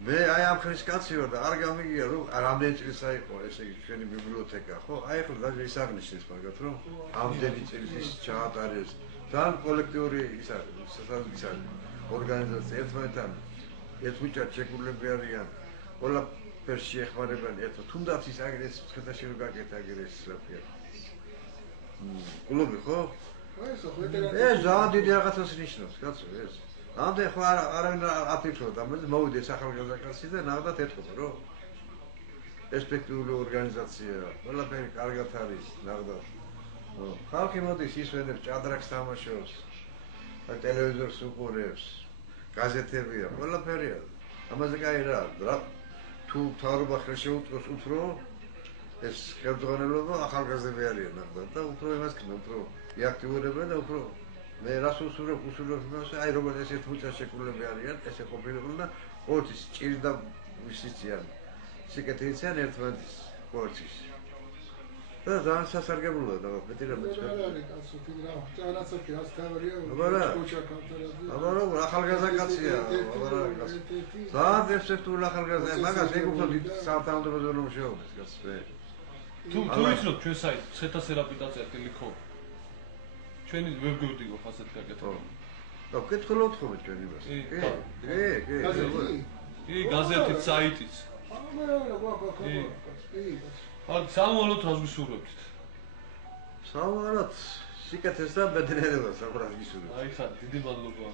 მე აი ამ ხნის კაცი ვარ და არ გამიგია რომ რამდენი წელს აიყო ესე იგი ჩვენი ბიბლიოთეკა ხო? აი ხო დაჟე ის აღნიშნეს მაგათ რომ ამდენი წელს ის ჩაატარეს ძალიან კოლექტიური ის არის ის არის ორგანიზაცია ერთმანეთთან ერთუჭად შეკრულები არიან ყველა ფერში ეხმარებიან ერთად თუნდაც ის აგრეს მცხეთაში რო გაკეთე აგრეს რაფია კლუბი ხო? ეს ძალიან დიდი რაღაცას ნიშნავს კაცო ეს ამდენ ხო არავინ აფიქრებდა მოვიდეს ახალგაზრდა კაცი და ნახდათ ეთქობა რომ პერსპექტიული ორგანიზაცია ყველაფერი კარგად არის ნახდათ ხალხი მოდის ისვენებს ჭადრაკს თამაშობს ტელევიზორს უყურებს გაზეთებია ყველაფერია ამაზე კაი რა თუ თავრობა ხელს შეუწყოს უფრო ეს ხელმძღვანელობა ახალგაზრდები არიან ნახდათ და უფრო იმას ქნა უფრო იაქტიურებენ და უფრო მე რას უსურვებ იმას აი როგორც ეს ერთუჭად შეკრულები არიან ესე ყოფილიყვნენ და ყოველთვის ჭირდა ისიციან სიკეთეიციან ერთმანეთის ყოველთვის და ძალიან სასარგებლოა და მეტირებიც აბა ახალგაზრდა კაცია ძალიან პერსპექტიული ახალგაზრდა მაგას ეგ უფრო საავტომობილო ზონაში შეუძლის კაცს თუ იცნობ ჩვენ საით ceta-serapita.com ჩვენი ვებგვერდი გვაქვს ასეთ გაკეთებული. და ვკითხულობთ ხოლმე ჩვენ იმას. კი, გაზეთით, საიტით. აი, სამოვალოდ რას გისურვებთ? სამოვალოდ სიკეთეს და ბედნიერებას, რა გისურვებთ? აი ხა, დიდი მადლობა.